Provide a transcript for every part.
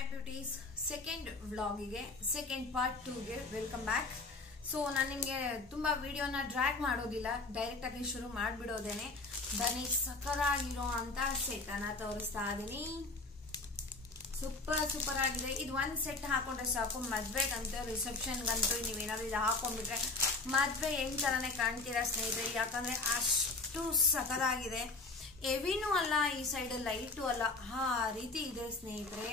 Hi beauties, second ವ್ಲಾಗಿಗೆ second part 2ಗೆ welcome back. So ನಾನು ನಿಮಗೆ ತುಂಬಾ ವಿಡಿಯೋನ ಡ್ರ್ಯಾಗ್ ಮಾಡೋದಿಲ್ಲ, ಡೈರೆಕ್ಟ್ ಆಗಿ ಶುರು ಮಾಡಿಬಿಡೋದೇನೆ. ಬನ್ನಿ, ಸಕ್ಕರಾಗಿರೋ ಅಂತ ಸೆಟ್ ಅನ್ನ ತೋರಿಸ್ತಾ ಇದೀನಿ. ಸೂಪರ್ ಆಗಿದೆ. ಇದು ಒಂದ್ ಸೆಟ್ ಹಾಕೊಂಡ್ರೆ ಸಾಕು, ಮದ್ವೆಗಂತೂ ರಿಸೆಪ್ಷನ್ಗಂತೂ ನೀವೇನಾದ್ರು ಇದು ಹಾಕೊಂಡ್ಬಿಟ್ರೆ ಮದ್ವೆ ಹೆಂಗ್ ತರಾನೇ ಕಾಣ್ತೀರಾ ಸ್ನೇಹಿತರೆ. ಯಾಕಂದ್ರೆ ಅಷ್ಟು ಸಕ್ಕರಾಗಿದೆ. ಹೆವಿನೂ ಅಲ್ಲ, ಈ ಸೈಡ್ ಲೈಟು ಅಲ್ಲ, ಆ ರೀತಿ ಇದೆ ಸ್ನೇಹಿತರೆ.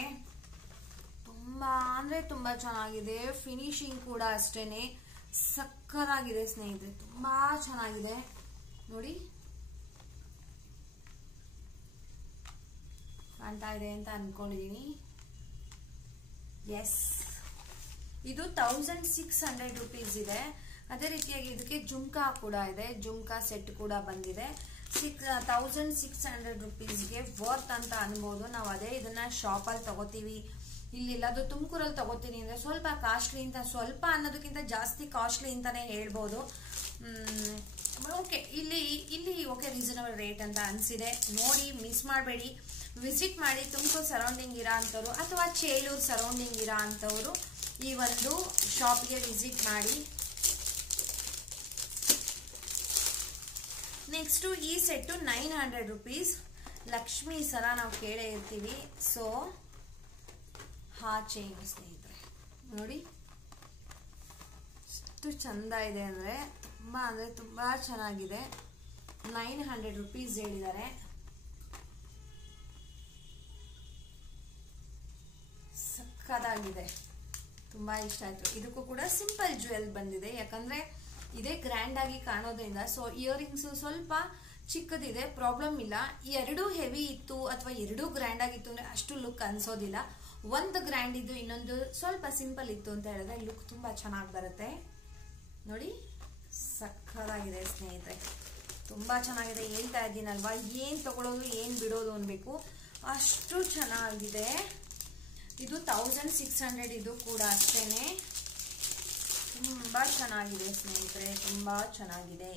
ತುಂಬಾ ಅಂದ್ರೆ ತುಂಬಾ ಚೆನ್ನಾಗಿದೆ. ಫಿನಿಶಿಂಗ್ ಕೂಡ ಅಷ್ಟೇನೆ ಸಕ್ಕರಾಗಿದೆ ಸ್ನೇಹಿತರೆ, ತುಂಬಾ ಚೆನ್ನಾಗಿದೆ. ನೋಡಿ ಕಾಣ್ತಾ ಇದೆ ಅಂತ ಅನ್ಕೊಂಡಿದೀನಿ. ಎಸ್, ಇದು 1600 ರೂಪೀಸ್ ಇದೆ. ಅದೇ ರೀತಿಯಾಗಿ ಇದಕ್ಕೆ ಜುಮ್ಕಾ ಕೂಡ ಇದೆ, ಜುಮ್ಕಾ ಸೆಟ್ ಕೂಡ ಬಂದಿದೆ. 1600 ರೂಪೀಸ್ಗೆ ವರ್ತ್ ಅಂತ ಅನ್ಬೋದು. ನಾವು ಅದೇ ಇದನ್ನ ಶಾಪಲ್ಲಿ ತಗೋತೀವಿ, ಇಲ್ಲಿ ಅದು ತುಮಕೂರಲ್ಲಿ ತಗೋತೀನಿ ಅಂದ್ರೆ ಸ್ವಲ್ಪ ಕಾಸ್ಟ್ಲಿ ಅಂತ, ಸ್ವಲ್ಪ ಅನ್ನೋದಕ್ಕಿಂತ ಜಾಸ್ತಿ ಕಾಸ್ಟ್ಲಿ ಅಂತಾನೆ ಹೇಳ್ಬೋದು. ಓಕೆ, ಇಲ್ಲಿ ಓಕೆ ರೀಸನಬಲ್ ರೇಟ್ ಅಂತ ಅನ್ಸಿದೆ. ನೋಡಿ, ಮಿಸ್ ಮಾಡಬೇಡಿ, ವಿಸಿಟ್ ಮಾಡಿ. ತುಮಕೂರು ಸರೌಂಡಿಂಗ್ ಇರೋ ಅಂಥವ್ರು ಅಥವಾ ಚೇಳೂರು ಸರೌಂಡಿಂಗ್ ಇರೋ ಅಂಥವ್ರು ಈ ಒಂದು ಶಾಪ್ಗೆ ವಿಸಿಟ್ ಮಾಡಿ. ನೆಕ್ಸ್ಟ್ ಈ ಸೆಟ್ಟು 900 ರೂಪೀಸ್. ಲಕ್ಷ್ಮೀ ಸರ ನಾವು ಕೇಳೇ ಇರ್ತೀವಿ. ಸೊ ಹಾ ಚೈನ್ ಸ್ನೇಹಿತರೆ, ನೋಡಿ ಎಷ್ಟು ಚಂದ ಇದೆ ಅಂದ್ರೆ ತುಂಬಾ ಚೆನ್ನಾಗಿದೆ. 900 ರೂಪೀಸ್ ಹೇಳಿದ್ದಾರೆ. ಸಕ್ಕದಾಗಿದೆ, ತುಂಬಾ ಇಷ್ಟ ಆಯ್ತು. ಇದಕ್ಕೂ ಕೂಡ ಸಿಂಪಲ್ ಜ್ಯುವೆಲ್ ಬಂದಿದೆ, ಯಾಕಂದ್ರೆ ಇದೇ ಗ್ರ್ಯಾಂಡ್ ಆಗಿ ಕಾಣೋದ್ರಿಂದ. ಸೊ ಇಯರಿಂಗ್ಸ್ ಸ್ವಲ್ಪ ಚಿಕ್ಕದಿದೆ, ಪ್ರಾಬ್ಲಮ್ ಇಲ್ಲ. ಎರಡೂ ಹೆವಿ ಇತ್ತು ಅಥವಾ ಎರಡೂ ಗ್ರ್ಯಾಂಡ್ ಆಗಿತ್ತು ಅಂದ್ರೆ ಅಷ್ಟು ಲುಕ್ ಅನ್ಸೋದಿಲ್ಲ. ಒಂದು ಗ್ರ್ಯಾಂಡ್ ಇದ್ದು ಇನ್ನೊಂದು ಸ್ವಲ್ಪ ಸಿಂಪಲ್ ಇತ್ತು ಅಂತ ಹೇಳಿದ್ರೆ ಲುಕ್ ತುಂಬಾ ಚೆನ್ನಾಗಿ ಬರುತ್ತೆ. ನೋಡಿ, ಸಕ್ಕದಾಗಿದೆ ಸ್ನೇಹಿತರೆ, ತುಂಬಾ ಚೆನ್ನಾಗಿದೆ. ಹೇಳ್ತಾ ಇದ್ದೀನಲ್ವಾ, ಏನ್ ತಗೊಳ್ಳೋದು ಏನ್ ಬಿಡೋದು ಅನ್ಬೇಕು, ಅಷ್ಟು ಚೆನ್ನಾಗಿದೆ. ಇದು 1600, ಇದು ಕೂಡ ಅಷ್ಟೇನೆ. ತುಂಬಾ ಚೆನ್ನಾಗಿದೆ ಸ್ನೇಹಿತರೆ, ತುಂಬಾ ಚೆನ್ನಾಗಿದೆ.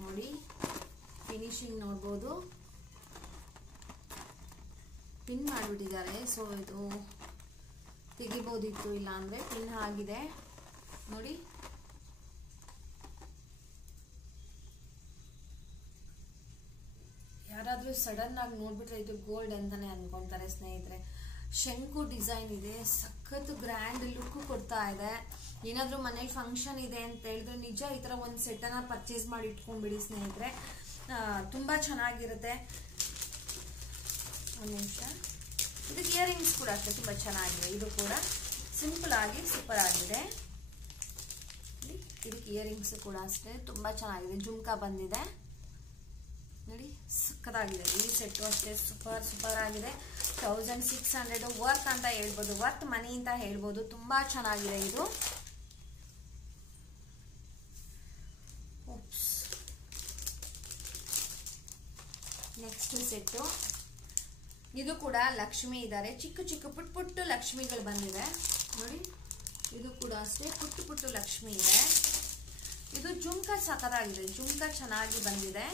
ನೋಡಿ, ಫಿನಿಶಿಂಗ್ ನೋಡ್ಬೋದು, ಪಿನ್ ಮಾಡಿಬಿಟ್ಟಿದ್ದಾರೆ. ಸೊ ಇದು ತೆಗಿಬೋದಿತ್ತು, ಇಲ್ಲ ಅಂದ್ರೆ ಪಿನ್ ಆಗಿದೆ. ನೋಡಿ, ಯಾರಾದ್ರೂ ಸಡನ್ ಆಗಿ ನೋಡ್ಬಿಟ್ರೆ ಇದು ಗೋಲ್ಡ್ ಅಂತಾನೆ ಅನ್ಕೊಂತಾರೆ ಸ್ನೇಹಿತರೆ. ಶಂಕು ಡಿಸೈನ್ ಇದೆ, ಸಖತ್ ಗ್ರ್ಯಾಂಡ್ ಲುಕ್ ಕೊಡ್ತಾ ಇದೆ. ಏನಾದ್ರೂ ಮನೇಲಿ ಫಂಕ್ಷನ್ ಇದೆ ಅಂತ ಹೇಳಿದ್ರೆ ನಿಜ ಈ ತರ ಒಂದು ಸೆಟ್ ಅನ್ನ ಪರ್ಚೇಸ್ ಮಾಡಿ ಇಟ್ಕೊಂಡ್ಬಿಡಿ ಸ್ನೇಹಿತರೆ, ತುಂಬಾ ಚೆನ್ನಾಗಿರುತ್ತೆ. ಒಂದು ನಿಮಿಷ, ಇದಕ್ಕೆ ಇಯರಿಂಗ್ಸ್ ಕೂಡ ಅಷ್ಟೇ ತುಂಬಾ ಚೆನ್ನಾಗಿದೆ. ಇದು ಕೂಡ ಸಿಂಪಲ್ ಆಗಿ ಸೂಪರ್ ಆಗಿದೆ. ಇದಕ್ಕೆ ಇಯರಿಂಗ್ಸ್ ಕೂಡ ಅಷ್ಟೇ ತುಂಬಾ ಚೆನ್ನಾಗಿದೆ. ಜುಮ್ಕಾ ಬಂದಿದೆ ನೋಡಿ, ಸಕ್ಕತ್ತಾಗಿದೆ. ಈ ಸೆಟ್ಟು ಅಷ್ಟೇ ಸೂಪರ್ ಆಗಿದೆ. 1600 ವರ್ತ್ ಅಂತ ಹೇಳ್ಬೋದು, ವರ್ತ್ ಮನಿ ಅಂತ ಹೇಳ್ಬೋದು. ತುಂಬಾ ಚೆನ್ನಾಗಿದೆ ಇದು. ನೆಕ್ಸ್ಟ್ ಸೆಟ್ಟು, ಇದು ಕೂಡ ಲಕ್ಷ್ಮಿ ಇದ್ದಾರೆ. ಚಿಕ್ಕ ಪುಟ್ಟು ಲಕ್ಷ್ಮಿಗಳು ಬಂದಿದೆ ನೋಡಿ. ಇದು ಕೂಡ ಅಷ್ಟೇ ಪುಟ್ಟು ಲಕ್ಷ್ಮಿ ಇದೆ. ಇದು ಜುಮ್ಕಾ ಸಕ್ಕತ್ತಾಗಿದೆ, ಜುಮ್ಕಾ ಚೆನ್ನಾಗಿ ಬಂದಿದೆ.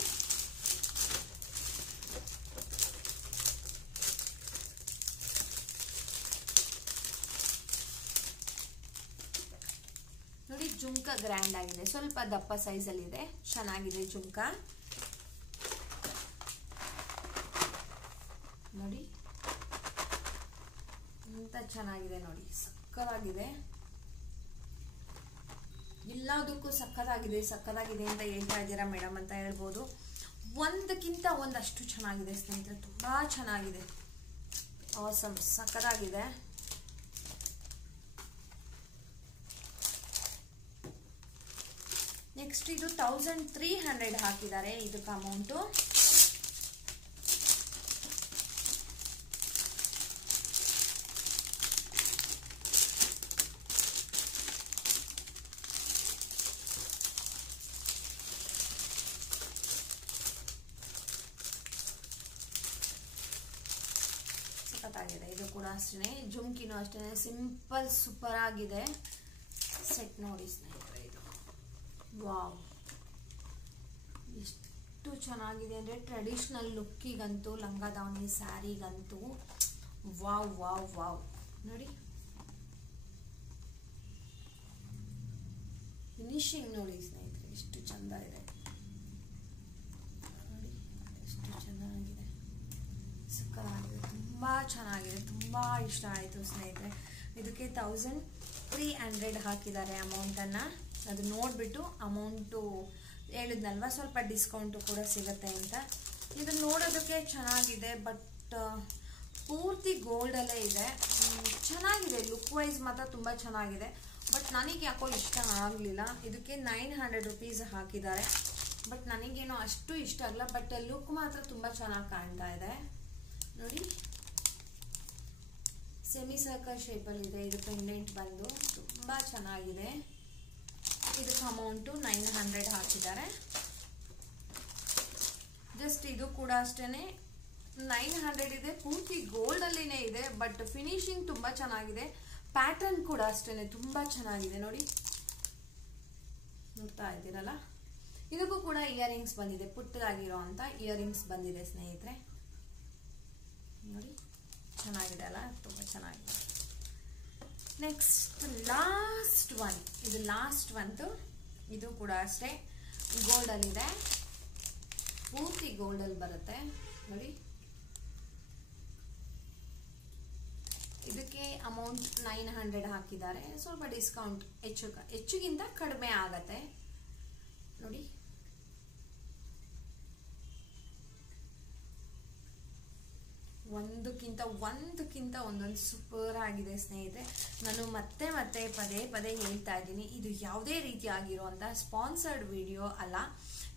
ನೋಡಿ, ಜುಮ್ಕಾ ಗ್ರ್ಯಾಂಡ್ ಆಗಿದೆ, ಸ್ವಲ್ಪ ದಪ್ಪ ಸೈಜ್ ಅಲ್ಲಿ ಇದೆ, ಚೆನ್ನಾಗಿದೆ ಜುಮ್ಕಾ. ನೋಡಿ ಎಂತ ಚೆನ್ನಾಗಿದೆ, ನೋಡಿ ಸಕ್ಕತ್ತಾಗಿದೆ. ಎಲ್ಲದಕ್ಕೂ ಸಕ್ಕತ್ತಾಗಿದೆ ಅಂತ ಹೇಳ್ತಾ ಇದ್ದೀರಾ ಮೇಡಮ್ ಅಂತ ಹೇಳ್ಬೋದು. ಒಂದಕ್ಕಿಂತ ಒಂದಷ್ಟು ಚೆನ್ನಾಗಿದೆ ಸ್ನೇಹಿತರೆ, ತುಂಬಾ ಚೆನ್ನಾಗಿದೆ. ಆಸಮ್, ಸಕ್ಕತ್ತಾಗಿದೆ. ನೆಕ್ಸ್ಟ್ ಇದು 1300 ಹಾಕಿದ್ದಾರೆ ಇದಕ್ಕೆ ಅಮೌಂಟು. ಸಖತ್ತಾಗಿದೆ. ಇದು ಕೂಡ ಅಷ್ಟೇ, ಜುಮ್ಕಿನೂ ಅಷ್ಟೇ ಸಿಂಪಲ್ ಸೂಪರ್ ಆಗಿದೆ ಸೆಟ್. ನೋಡಿ ಸ್ನೇಹಿತರೆ, ಇದು ವಾವ್, ಎಷ್ಟು ಚೆನ್ನಾಗಿದೆ ಅಂದ್ರೆ ಟ್ರೆಡಿಷನಲ್ ಲುಕ್ಕಿಗಂತೂ, ಲಂಗ ದಾವಣಿ ಸ್ಯಾರಿಗಂತೂ ವಾವ್ ವಾವ್ ವಾವ್ ನೋಡಿ, ಫಿನಿಶಿಂಗ್ ನೋಡಿ ಸ್ನೇಹಿತರೆ ಎಷ್ಟು ಚಂದ ಇದೆ ನೋಡಿ, ಎಷ್ಟು ಚೆನ್ನಾಗಿದೆ, ಸಕ್ಕತ್ತಾಗಿದೆ, ತುಂಬ ಚೆನ್ನಾಗಿದೆ, ತುಂಬ ಇಷ್ಟ ಆಯಿತು ಸ್ನೇಹಿತರೆ. ಇದಕ್ಕೆ 1300 ಹಾಕಿದ್ದಾರೆ ಅಮೌಂಟನ್ನು. ಅದು ನೋಡಿಬಿಟ್ಟು ಅಮೌಂಟು ಹೇಳಿದ್ನಲ್ವ, ಸ್ವಲ್ಪ ಡಿಸ್ಕೌಂಟು ಕೂಡ ಸಿಗುತ್ತೆ ಅಂತ. ಇದು ನೋಡೋದಕ್ಕೆ ಚೆನ್ನಾಗಿದೆ, ಬಟ್ ಪೂರ್ತಿ ಗೋಲ್ಡಲ್ಲೇ ಇದೆ. ಚೆನ್ನಾಗಿದೆ, ಲುಕ್ ವೈಸ್ ಮಾತ್ರ ತುಂಬ ಚೆನ್ನಾಗಿದೆ, ಬಟ್ ನನಗೆ ಯಾಕೋ ಇಷ್ಟ ಆಗಲಿಲ್ಲ. ಇದಕ್ಕೆ 900 ರುಪೀಸ್ ಹಾಕಿದ್ದಾರೆ, ಬಟ್ ನನಗೇನೋ ಅಷ್ಟು ಇಷ್ಟ ಆಗಲ್ಲ. ಬಟ್ ಲುಕ್ ಮಾತ್ರ ತುಂಬ ಚೆನ್ನಾಗಿ ಕಾಣ್ತಾ ಇದೆ ನೋಡಿ. ಸೆಮಿ ಸರ್ಕಲ್ ಶೇಪಲ್ಲಿದೆ. ಇದು ಪೆಂಡೆಂಟ್ ಬಂದು ತುಂಬ ಚೆನ್ನಾಗಿದೆ. ಇದಕ್ಕೆ ಅಮೌಂಟು 900 ಹಾಕಿದ್ದಾರೆ. ಜಸ್ಟ್ ಇದು ಕೂಡ ಅಷ್ಟೇ 900 ಇದೆ. ಪೂರ್ತಿ ಗೋಲ್ಡಲ್ಲಿನೇ ಇದೆ, ಬಟ್ ಫಿನಿಶಿಂಗ್ ತುಂಬ ಚೆನ್ನಾಗಿದೆ. ಪ್ಯಾಟರ್ನ್ ಕೂಡ ಅಷ್ಟೇ ತುಂಬ ಚೆನ್ನಾಗಿದೆ ನೋಡಿ, ನೋಡ್ತಾ ಇದ್ದೀರಲ್ಲ. ಇದಕ್ಕೂ ಕೂಡ ಇಯರಿಂಗ್ಸ್ ಬಂದಿದೆ, ಪುಟ್ಟದಾಗಿರೋ ಅಂತ ಇಯರಿಂಗ್ಸ್ ಬಂದಿದೆ ಸ್ನೇಹಿತರೆ ನೋಡಿ. ಚೆನ್ನಾಗಿದೆ ಅಲ್ಲ, ತುಂಬ ಚೆನ್ನಾಗಿದೆ. ನೆಕ್ಸ್ಟ್ ಲಾಸ್ಟ್ ಒನ್, ಇದು ಲಾಸ್ಟ್ ಒಂದು. ಇದು ಕೂಡ ಅಷ್ಟೇ ಗೋಲ್ಡಲ್ಲಿದೆ, ಪೂರ್ತಿ ಗೋಲ್ಡಲ್ಲಿ ಬರುತ್ತೆ ನೋಡಿ. ಇದಕ್ಕೆ ಅಮೌಂಟ್ 900 ಹಾಕಿದ್ದಾರೆ. ಸ್ವಲ್ಪ ಡಿಸ್ಕೌಂಟ್ ಹೆಚ್ಚಿಗಿಂತ ಕಡಿಮೆ ಆಗತ್ತೆ ನೋಡಿ. ಒಂದಕ್ಕಿಂತ ಒಂದೊಂದು ಸೂಪರ್ ಆಗಿದೆ ಸ್ನೇಹಿತರೆ. ನಾನು ಮತ್ತೆ ಪದೇ ಪದೇ ಹೇಳ್ತಾ ಇದ್ದೀನಿ, ಇದು ಯಾವುದೇ ರೀತಿಯಾಗಿರುವಂಥ ಸ್ಪಾನ್ಸರ್ಡ್ ವಿಡಿಯೋ ಅಲ್ಲ.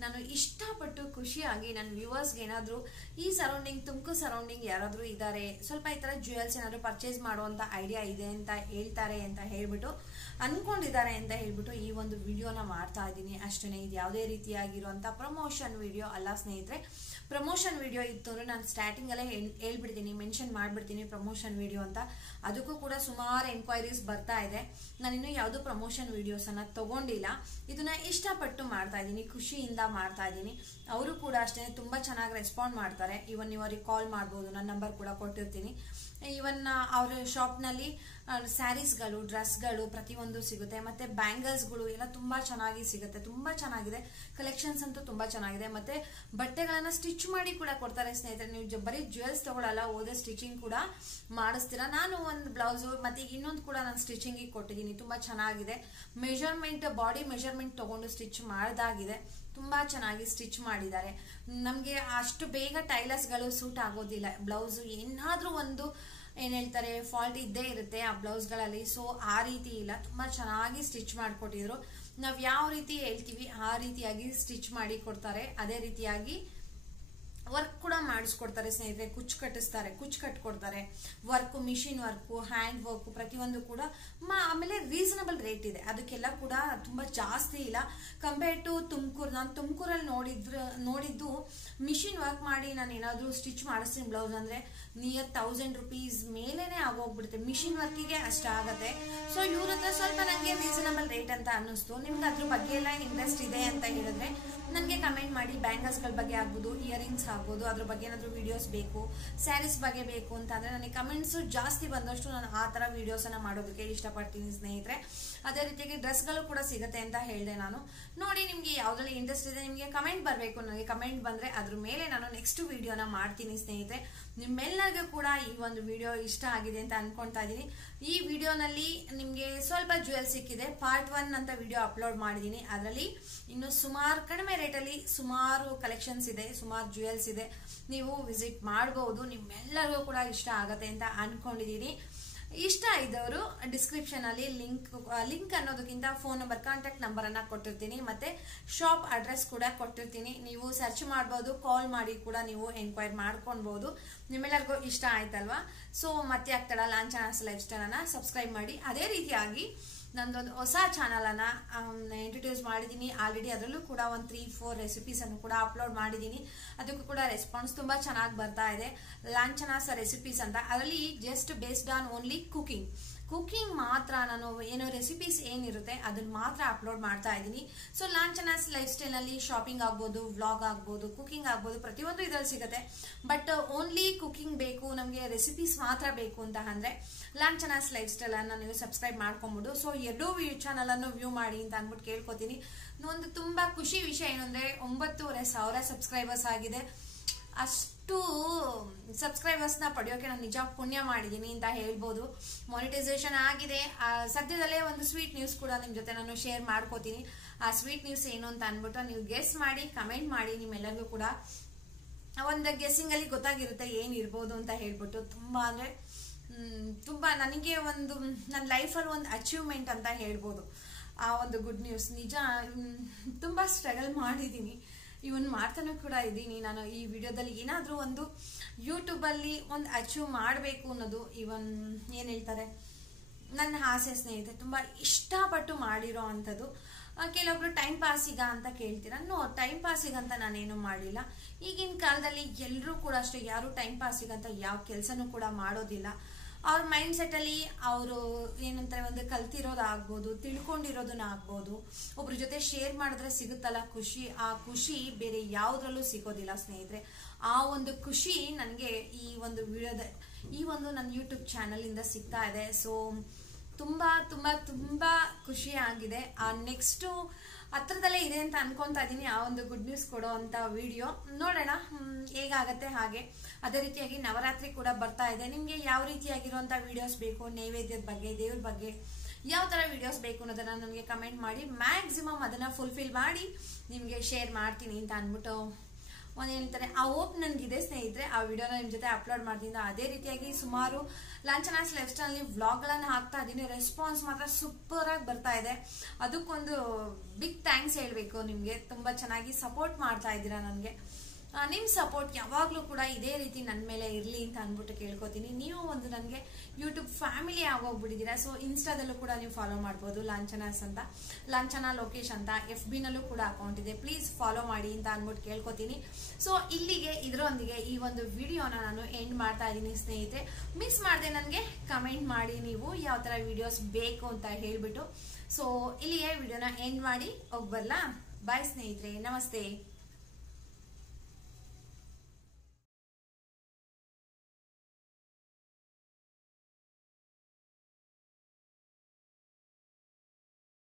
ನಾನು ಇಷ್ಟಪಟ್ಟು ಖುಷಿಯಾಗಿ ನನ್ನ ವ್ಯೂವರ್ಸ್ಗೆ ಏನಾದರೂ ಈ ಸರೌಂಡಿಂಗ್, ತುಮಕೂರು ಸರೌಂಡಿಂಗ್ ಯಾರಾದರೂ ಇದ್ದಾರೆ, ಸ್ವಲ್ಪ ಈ ಥರ ಜ್ಯುವೆಲ್ಸ್ ಏನಾದರೂ ಪರ್ಚೇಸ್ ಮಾಡುವಂಥ ಐಡಿಯಾ ಇದೆ ಅಂತ ಹೇಳ್ತಾರೆ ಅಂತ ಹೇಳ್ಬಿಟ್ಟು ಅಂದ್ಕೊಂಡಿದ್ದಾರೆ ಅಂತ ಹೇಳ್ಬಿಟ್ಟು ಈ ಒಂದು ವಿಡಿಯೋನ ಮಾಡ್ತಾ ಇದ್ದೀನಿ ಅಷ್ಟೇ. ಇದು ಯಾವುದೇ ರೀತಿಯಾಗಿರುವಂಥ ಪ್ರಮೋಷನ್ ವಿಡಿಯೋ ಅಲ್ಲ ಸ್ನೇಹಿತರೆ. ಪ್ರಮೋಷನ್ ವಿಡಿಯೋ ಇತ್ತು ಅಂದರೆ ನಾನು ಸ್ಟಾರ್ಟಿಂಗಲ್ಲೇ ಹೇಳ್ಬಿಡ್ತೀನಿ, ಮೆನ್ಷನ್ ಮಾಡಿಬಿಡ್ತೀನಿ ಪ್ರಮೋಷನ್ ವಿಡಿಯೋ ಅಂತ. ಅದಕ್ಕೂ ಕೂಡ ಸುಮಾರು ಎನ್ಕ್ವೈರೀಸ್ ಬರ್ತಾ ಇದೆ. ನಾನಿನ್ನೂ ಯಾವುದೂ ಪ್ರಮೋಷನ್ ವಿಡಿಯೋಸನ್ನು ತೊಗೊಂಡಿಲ್ಲ. ಇದನ್ನ ಇಷ್ಟಪಟ್ಟು ಮಾಡ್ತಾ ಇದ್ದೀನಿ, ಖುಷಿಯಿಂದ ಮಾಡ್ತಾ ಇದ್ದೀನಿ. ಅವರು ಕೂಡ ಅಷ್ಟೇ ತುಂಬ ಚೆನ್ನಾಗಿ ರೆಸ್ಪಾಂಡ್ ಮಾಡ್ತಾರೆ. ಇವನ್ ನೀವು ಅವ್ರಿಗೆ ಕಾಲ್ ಮಾಡ್ಬೋದು, ನನ್ನ ನಂಬರ್ ಕೂಡ ಕೊಟ್ಟಿರ್ತೀನಿ. ಇವನ್ ಅವ್ರ ಶಾಪ್ನಲ್ಲಿ ಸ್ಯಾರೀಸ್ಗಳು, ಡ್ರೆಸ್ಗಳು ಪ್ರತಿಯೊಂದು ಸಿಗುತ್ತೆ, ಮತ್ತು ಬ್ಯಾಂಗಲ್ಸ್ಗಳು ಎಲ್ಲ ತುಂಬ ಚೆನ್ನಾಗಿ ಸಿಗುತ್ತೆ. ತುಂಬ ಚೆನ್ನಾಗಿದೆ, ಕಲೆಕ್ಷನ್ಸ್ ಅಂತೂ ತುಂಬ ಚೆನ್ನಾಗಿದೆ. ಮತ್ತು ಬಟ್ಟೆಗಳನ್ನು ಸ್ಟಿಚ್ ಮಾಡಿ ಕೂಡ ಕೊಡ್ತಾರೆ ಸ್ನೇಹಿತರೆ. ನೀವು ಬರೀ ಜ್ಯುವೆಲ್ಸ್ ತಗೊಳ್ಳಲ್ಲ, ಹೋದ ಸ್ಟಿಚಿಂಗ್ ಕೂಡ ಮಾಡಿಸ್ತೀರಾ. ನಾನು ಒಂದು ಬ್ಲೌಸು ಮತ್ತು ಇನ್ನೊಂದು ಕೂಡ ನಾನು ಸ್ಟಿಚಿಂಗಿಗೆ ಕೊಟ್ಟಿದ್ದೀನಿ, ತುಂಬ ಚೆನ್ನಾಗಿದೆ. ಮೆಜರ್ಮೆಂಟ್, ಬಾಡಿ ಮೆಜರ್ಮೆಂಟ್ ತೊಗೊಂಡು ಸ್ಟಿಚ್ ಮಾಡಿದಾಗಿದೆ, ತುಂಬ ಚೆನ್ನಾಗಿ ಸ್ಟಿಚ್ ಮಾಡಿದ್ದಾರೆ. ನಮಗೆ ಅಷ್ಟು ಬೇಗ ಟೈಲರ್ಸ್ಗಳು ಸೂಟ್ ಆಗೋದಿಲ್ಲ. ಬ್ಲೌಸು ಏನಾದರೂ ಒಂದು ಏನು ಹೇಳ್ತಾರೆ ಫಾಲ್ಟ್ ಇದ್ದೇ ಇರುತ್ತೆ ಆ ಬ್ಲೌಸ್ಗಳಲ್ಲಿ. ಸೊ ಆ ರೀತಿ ಇಲ್ಲ, ತುಂಬ ಚೆನ್ನಾಗಿ ಸ್ಟಿಚ್ ಮಾಡಿಕೊಟ್ಟಿದ್ರು. ನಾವು ಯಾವ ರೀತಿ ಹೇಳ್ತೀವಿ ಆ ರೀತಿಯಾಗಿ ಸ್ಟಿಚ್ ಮಾಡಿ ಕೊಡ್ತಾರೆ. ಅದೇ ರೀತಿಯಾಗಿ ವರ್ಕ್ ಕೂಡ ಮಾಡಿಸ್ಕೊಡ್ತಾರೆ ಸ್ನೇಹಿತರೆ. ಕುಚ್ಚು ಕಟ್ಕೊಡ್ತಾರೆ. Work, machine work, hand work ಪ್ರತಿಯೊಂದು ಕೂಡ ಆಮೇಲೆ ರೀಸನಬಲ್ ರೇಟ್ ಇದೆ. ಅದಕ್ಕೆಲ್ಲ ಕೂಡ ತುಂಬ ಜಾಸ್ತಿ ಇಲ್ಲ ಕಂಪೇರ್ ಟು ತುಮಕೂರು. ನಾನು ತುಮಕೂರಲ್ಲಿ ನೋಡಿದ್ದು ಮಿಷಿನ್ ವರ್ಕ್ ಮಾಡಿ ನಾನು ಏನಾದರೂ ಸ್ಟಿಚ್ ಮಾಡಿಸ್ತೀನಿ ಬ್ಲೌಸ್ ಅಂದರೆ ನಿಯರ್ 1000 ರುಪೀಸ್ ಮೇಲೇನೆ ಆಗೋಗ್ಬಿಡುತ್ತೆ. ಮಿಷಿನ್ ವರ್ಕಿಗೆ ಅಷ್ಟಾಗತ್ತೆ. ಸೊ ಇವ್ರ ಹತ್ರ ಸ್ವಲ್ಪ ನನಗೆ ರೀಸನಬಲ್ ರೇಟ್ ಅಂತ ಅನ್ನಿಸ್ತು. ನಿಮ್ಗೆ ಅದ್ರ ಬಗ್ಗೆ ಎಲ್ಲ ಇಂಟ್ರೆಸ್ಟ್ ಇದೆ ಅಂತ ಹೇಳಿದ್ರೆ ನನಗೆ ಕಮೆಂಟ್ ಮಾಡಿ. ಬ್ಯಾಂಗಲ್ಸ್ಗಳ ಬಗ್ಗೆ ಆಗ್ಬೋದು, ಇಯರಿಂಗ್ಸ್ ಆಗ್ಬೋದು, ಅದ್ರ ಬಗ್ಗೆ ಏನಾದರೂ ವಿಡಿಯೋಸ್ ಬೇಕು, ಸ್ಯಾರೀಸ್ ಬಗ್ಗೆ ಬೇಕು ಅಂತಂದರೆ ನನಗೆ ಕಮೆಂಟ್ಸು ಜಾಸ್ತಿ ಬಂದಷ್ಟು ನಾನು ಆ ಥರ ವಿಡಿಯೋಸನ್ನು ಮಾಡೋದಕ್ಕೆ ಇಷ್ಟಪಡ್ತೀನಿ ಸ್ನೇಹಿತರೆ. ಅದೇ ರೀತಿಯಾಗಿ ಡ್ರೆಸ್ಗಳು ಕೂಡ ಸಿಗುತ್ತೆ ಅಂತ ಹೇಳಿದೆ ನಾನು. ನೋಡಿ, ನಿಮಗೆ ಯಾವುದ್ರಲ್ಲಿ ಇಂಟ್ರೆಸ್ಟ್ ಇದೆ ನಿಮಗೆ ಕಮೆಂಟ್ ಬರಬೇಕು. ನನಗೆ ಕಮೆಂಟ್ ಬಂದರೆ ಅದ್ರ ಮೇಲೆ ನಾನು ನೆಕ್ಸ್ಟ್ ವಿಡಿಯೋನ ಮಾಡ್ತೀನಿ ಸ್ನೇಹಿತರೆ. ನಿಮ್ಮೆಲ್ಲರಿಗೂ ಕೂಡ ಈ ಒಂದು ವಿಡಿಯೋ ಇಷ್ಟ ಆಗಿದೆ ಅಂತ ಅನ್ಕೊಳ್ತಾ ಇದ್ದೀನಿ. ಈ ವಿಡಿಯೋನಲ್ಲಿ ನಿಮಗೆ ಸ್ವಲ್ಪ ಜ್ಯುವೆಲ್ ಸಿಕ್ಕಿದೆ. ಪಾರ್ಟ್ 1 ಅಂತ ವಿಡಿಯೋ ಅಪ್ಲೋಡ್ ಮಾಡಿದ್ದೀನಿ. ಅದರಲ್ಲಿ ಇನ್ನು ಸುಮಾರು ಕಡಿಮೆ ರೇಟಲ್ಲಿ ಸುಮಾರು ಕಲೆಕ್ಷನ್ಸ್ ಇದೆ, ಸುಮಾರು ಜ್ಯುವೆಲ್ಸ್ ಇದೆ. ನೀವು ವಿಸಿಟ್ ಮಾಡಬಹುದು. ನಿಮ್ಮೆಲ್ಲರಿಗೂ ಕೂಡ ಇಷ್ಟ ಆಗುತ್ತೆ ಅಂತ ಅನ್ಕೊಂಡಿದ್ದೀನಿ. ಇಷ್ಟ ಇದ್ದವರು ಡಿಸ್ಕ್ರಿಪ್ಷನ್ ಅಲ್ಲಿ ಲಿಂಕ್ ಅನ್ನೋದಕ್ಕಿಂತ ಫೋನ್ ನಂಬರ್, ಕಾಂಟ್ಯಾಕ್ಟ್ ನಂಬರ್ ಅನ್ನ ಕೊಟ್ಟಿರ್ತೀನಿ, ಮತ್ತೆ ಶಾಪ್ ಅಡ್ರೆಸ್ ಕೂಡ ಕೊಟ್ಟಿರ್ತೀನಿ. ನೀವು ಸರ್ಚ್ ಮಾಡಬಹುದು, ಕಾಲ್ ಮಾಡಿ ಕೂಡ ನೀವು ಎಂಕ್ವೈರಿ ಮಾಡ್ಕೊಳ್ಬಹುದು. ನಿಮ್ಮೆಲ್ಲರಿಗೂ ಇಷ್ಟ ಆಯ್ತಲ್ವಾ? ಸೊ ಮತ್ತೆ ಆಗ್ತಾಳ ಲಾಂಛನಾಸ್ ಲೈಫ್ ಸ್ಟೈಲ್ ಅನ್ನ ಸಬ್ಸ್ಕ್ರೈಬ್ ಮಾಡಿ. ಅದೇ ರೀತಿಯಾಗಿ ನಂದೊಂದು ಹೊಸ ಚಾನಲ್ ಅನ್ನ ಇಂಟ್ರೊಡ್ಯೂಸ್ ಮಾಡಿದ್ದೀನಿ ಆಲ್ರೆಡಿ. ಅದರಲ್ಲೂ ಕೂಡ ಒಂದು 3-4 ರೆಸಿಪೀಸ್ ಅನ್ನು ಕೂಡ ಅಪ್ಲೋಡ್ ಮಾಡಿದ್ದೀನಿ. ಅದಕ್ಕೂ ಕೂಡ ರೆಸ್ಪಾನ್ಸ್ ತುಂಬಾ ಚೆನ್ನಾಗಿ ಬರ್ತಾ ಇದೆ. ಲಾಂಛನಾಸ್ ರೆಸಿಪೀಸ್ ಅಂತ, ಅದರಲ್ಲಿ just based on only cooking, cooking ಮಾತ್ರ ನಾನು ಏನೋ ರೆಸಿಪೀಸ್ ಏನಿರುತ್ತೆ ಅದನ್ನ ಮಾತ್ರ ಅಪ್ಲೋಡ್ ಮಾಡ್ತಾ ಇದ್ದೀನಿ. ಸೊ ಲಾಂಛನಾಸ್ ಲೈಫ್ ಸ್ಟೈಲ್ ಅಲ್ಲಿ ಶಾಪಿಂಗ್ ಆಗ್ಬೋದು, ವ್ಲಾಗ್ ಆಗ್ಬೋದು, ಕುಕಿಂಗ್ ಆಗ್ಬೋದು, ಪ್ರತಿಯೊಂದು ಇದ್ರಲ್ಲಿ ಸಿಗುತ್ತೆ. ಬಟ್ ಓನ್ಲಿ ಕುಕಿಂಗ್ ಬೇಕು, ನಮಗೆ ರೆಸಿಪೀಸ್ ಮಾತ್ರ ಬೇಕು ಅಂತ ಅಂದ್ರೆ ಲಾಂಛನಾಸ್ ಲೈಫ್ ಸ್ಟೈಲ್ ಅನ್ನ ನೀವು ಸಬ್ಸ್ಕ್ರೈಬ್ ಮಾಡ್ಕೊಂಡ್ಬಿಡು. ಸೊ ಎರಡೂ ಚಾನಲ್ ಅನ್ನು ವ್ಯೂ ಮಾಡಿ ಅಂತ ಅಂದ್ಬಿಟ್ಟು ಕೇಳ್ಕೊತೀನಿ. ಒಂದು ತುಂಬಾ ಖುಷಿ ವಿಷಯ ಏನಂದ್ರೆ 9,500 ಸಬ್ಸ್ಕ್ರೈಬರ್ಸ್ ಆಗಿದೆ. ಅಷ್ಟು ಸಬ್ಸ್ಕ್ರೈಬರ್ಸ್ ನ ಪಡೆಯೋಕೆ ನಾನು ನಿಜ ಪುಣ್ಯ ಮಾಡಿದ್ದೀನಿ ಅಂತ ಹೇಳ್ಬೋದು. ಮಾನಿಟೈಸೇಷನ್ ಆಗಿದೆ. ಸದ್ಯದಲ್ಲೇ ಒಂದು ಸ್ವೀಟ್ ನ್ಯೂಸ್ ಕೂಡ ನಿಮ್ ಜೊತೆ ನಾನು ಶೇರ್ ಮಾಡ್ಕೋತೀನಿ. ಆ ಸ್ವೀಟ್ ನ್ಯೂಸ್ ಏನು ಅಂತ ಅನ್ಬಿಟ್ಟು ನೀವು ಗೆಸ್ ಮಾಡಿ ಕಮೆಂಟ್ ಮಾಡಿ. ನಿಮ್ಮೆಲ್ಲರಿಗೂ ಕೂಡ ಒಂದು ಗೆಸ್ಸಿಂಗ್ ಅಲ್ಲಿ ಗೊತ್ತಾಗಿರುತ್ತೆ ಏನಿರ್ಬೋದು ಅಂತ ಹೇಳ್ಬಿಟ್ಟು. ತುಂಬಾ ಅಂದ್ರೆ ತುಂಬಾ ನನಗೆ ಒಂದು ನನ್ನ ಲೈಫಲ್ಲಿ ಒಂದು ಅಚೀವ್ಮೆಂಟ್ ಅಂತ ಹೇಳ್ಬೋದು ಆ ಒಂದು ಗುಡ್ ನ್ಯೂಸ್. ನಿಜ ತುಂಬಾ ಸ್ಟ್ರಗಲ್ ಮಾಡಿದ್ದೀನಿ, ಇವನ್ ಮಾಡ್ತಾನೆ ಕೂಡ ಇದ್ದೀನಿ. ನಾನು ಈ ವಿಡಿಯೋದಲ್ಲಿ ಏನಾದರೂ ಒಂದು ಯೂಟ್ಯೂಬಲ್ಲಿ ಒಂದು ಅಚೀವ್ ಮಾಡಬೇಕು ಅನ್ನೋದು ಇವನ್ ಏನು ಹೇಳ್ತಾರೆ ನನ್ನ ಆಸೆ ಸ್ನೇಹಿತರೆ. ತುಂಬಾ ಇಷ್ಟಪಟ್ಟು ಮಾಡಿರೋ ಅಂಥದ್ದು. ಕೆಲವೊಬ್ರು ಟೈಮ್ ಪಾಸಿಗ ಅಂತ ಕೇಳ್ತೀರಾ. ನೋ, ಟೈಮ್ ಪಾಸಿಗಂತ ನಾನೇನು ಮಾಡಿಲ್ಲ. ಈಗಿನ ಕಾಲದಲ್ಲಿ ಎಲ್ಲರೂ ಕೂಡ ಅಷ್ಟೇ, ಯಾರು ಟೈಮ್ ಪಾಸಿಗಂತ ಯಾವ ಕೆಲಸನೂ ಕೂಡ ಮಾಡೋದಿಲ್ಲ. ಅವ್ರ ಮೈಂಡ್ ಸೆಟ್ ಅಲ್ಲಿ ಅವರು ಏನಂತಾರೆ, ಒಂದು ಕಲ್ತಿರೋದಾಗ್ಬೋದು, ತಿಳ್ಕೊಂಡಿರೋದನ್ನ ಆಗ್ಬೋದು, ಒಬ್ರ ಜೊತೆ ಶೇರ್ ಮಾಡಿದ್ರೆ ಸಿಗುತ್ತಲ್ಲ ಖುಷಿ, ಆ ಖುಷಿ ಬೇರೆ ಯಾವುದ್ರಲ್ಲೂ ಸಿಗೋದಿಲ್ಲ ಸ್ನೇಹಿತರೆ. ಆ ಒಂದು ಖುಷಿ ನನಗೆ ಈ ಒಂದು ವಿಡಿಯೋದ ಈ ಒಂದು ನನ್ನ ಯೂಟ್ಯೂಬ್ ಚಾನಲ್ ಇಂದ ಸಿಗ್ತಾ ಇದೆ. ಸೊ ತುಂಬಾ ತುಂಬಾ ತುಂಬಾ ಖುಷಿ ಆಗಿದೆ. ಆ ನೆಕ್ಸ್ಟ್ ಹತ್ರದಲ್ಲೇ ಇದೆ ಅಂತ ಅನ್ಕೊಂತಾ ಇದೀನಿ. ಆ ಒಂದು ಗುಡ್ ನ್ಯೂಸ್ ಕೊಡೋ ಅಂತ ವಿಡಿಯೋ ನೋಡೋಣ ಹೇಗಾಗತ್ತೆ ಹಾಗೆ. ಅದೇ ರೀತಿಯಾಗಿ ನವರಾತ್ರಿ ಕೂಡ ಬರ್ತಾ ಇದೆ. ನಿಮ್ಗೆ ಯಾವ ರೀತಿಯಾಗಿರುವಂತ ವಿಡಿಯೋಸ್ ಬೇಕು, ನೈವೇದ್ಯದ ಬಗ್ಗೆ, ದೇವ್ರ ಬಗ್ಗೆ ಯಾವ ತರ ವಿಡಿಯೋಸ್ ಬೇಕು ಅನ್ನೋದನ್ನ ನನಗೆ ಕಮೆಂಟ್ ಮಾಡಿ. ಮ್ಯಾಕ್ಸಿಮಮ್ ಅದನ್ನ ಫುಲ್ಫಿಲ್ ಮಾಡಿ ನಿಮ್ಗೆ ಶೇರ್ ಮಾಡ್ತೀನಿ ಅಂತ ಅನ್ಬಿಟ್ಟು ಒಂದೇಳ್ತಾರೆ ಆ ಹೋಪ್ ನನ್ಗಿದೆ ಸ್ನೇಹಿತರೆ. ಆ ವಿಡಿಯೋನ ನಿಮ್ ಜೊತೆ ಅಪ್ಲೋಡ್ ಮಾಡ್ತೀನಿ. ಅದೇ ರೀತಿಯಾಗಿ ಸುಮಾರು ಲಾಂಛನಾಸ್ ಲೈಫ್ ಸ್ಟೈಲ್ ಅಲ್ಲಿ ವ್ಲಾಗ್ ಗಳನ್ನ ಹಾಕ್ತಾ ಇದೀನಿ. ರೆಸ್ಪಾನ್ಸ್ ಮಾತ್ರ ಸೂಪರ್ ಆಗಿ ಬರ್ತಾ ಇದೆ. ಅದಕ್ಕೊಂದು ಬಿಗ್ ಥ್ಯಾಂಕ್ಸ್ ಹೇಳ್ಬೇಕು ನಿಮ್ಗೆ. ತುಂಬಾ ಚೆನ್ನಾಗಿ ಸಪೋರ್ಟ್ ಮಾಡ್ತಾ ಇದ್ದೀರಾ ನನ್ಗೆ. ನಿಮ್ ಸಪೋರ್ಟ್ ಯಾವಾಗ್ಲೂ ಕೂಡ ಇದೇ ರೀತಿ ನನ್ನ ಮೇಲೆ ಇರ್ಲಿ ಅಂತ ಅನ್ಬಿಟ್ಟು ಕೇಳ್ಕೊತೀನಿ. ನೀವು ಒಂದು ನನಗೆ ಯೂಟ್ಯೂಬ್ ಫ್ಯಾಮಿಲಿ ಆಗೋಗ್ಬಿಟ್ಟಿದ್ದೀರಾ. ಸೊ ಇನ್ಸ್ಟಾದಲ್ಲೂ ಕೂಡ ನೀವು ಫಾಲೋ ಮಾಡ್ಬೋದು, ಲಾಂಛನಾಸ್ ಅಂತ, ಲಾಂಛನಾ ಲೋಕೇಶ್ ಅಂತ. FB ನಲ್ಲೂ ಕೂಡ ಅಕೌಂಟ್ ಇದೆ, ಪ್ಲೀಸ್ ಫಾಲೋ ಮಾಡಿ ಅಂತ ಅನ್ಬಿಟ್ಟು ಕೇಳ್ಕೊತೀನಿ. ಸೊ ಇಲ್ಲಿಗೆ ಇದರೊಂದಿಗೆ ಈ ಒಂದು ವಿಡಿಯೋನ ನಾನು ಎಂಡ್ ಮಾಡ್ತಾ ಇದ್ದೀನಿ ಸ್ನೇಹಿತರೆ. ಮಿಸ್ ಮಾಡದೆ ನನಗೆ ಕಮೆಂಟ್ ಮಾಡಿ ನೀವು ಯಾವ ತರ ವಿಡಿಯೋಸ್ ಬೇಕು ಅಂತ ಹೇಳ್ಬಿಟ್ಟು. ಸೊ ಇಲ್ಲಿಗೆ ವಿಡಿಯೋನ ಎಂಡ್ ಮಾಡಿ ಹೋಗ್ಬರ್ಲಾ. ಬಾಯ್ ಸ್ನೇಹಿತರೆ, ನಮಸ್ತೆ.